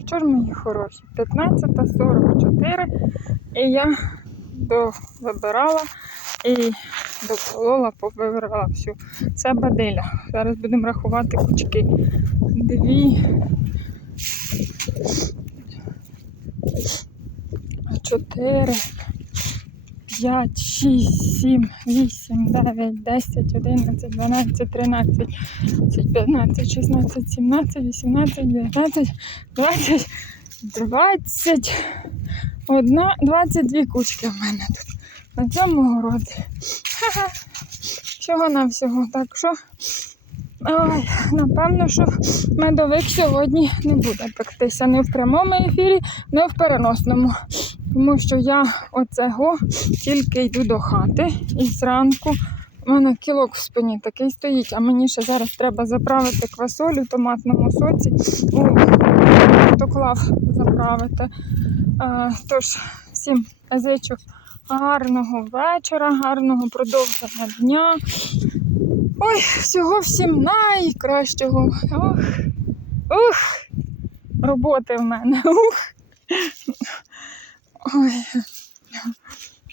Вчора мої хороші. 15.44. І я довибирала і доколола, повибирала всю. Це бадиля. Зараз будемо рахувати кучки. Дві. Чотири. 5, 6, 7, 8, 9, 10, 11, 12, 13, 15, 16, 17, 18, 19, 20, 20, одна, 22 кучки в мене тут. На цьому городі. Ха-ха. Всього на всього. Так що, ой, напевно, що медовик сьогодні не буде пектися не в прямому ефірі, не в переносному. Тому що я оцего тільки йду до хати і зранку у мене кілок в спині такий стоїть, а мені ще зараз треба заправити квасолю в томатному соці, у автоклав заправити. Е, тож, всім зичу гарного вечора, гарного продовження дня. Ой, всього всім найкращого. Ох, ух, роботи в мене. Ух. Ой.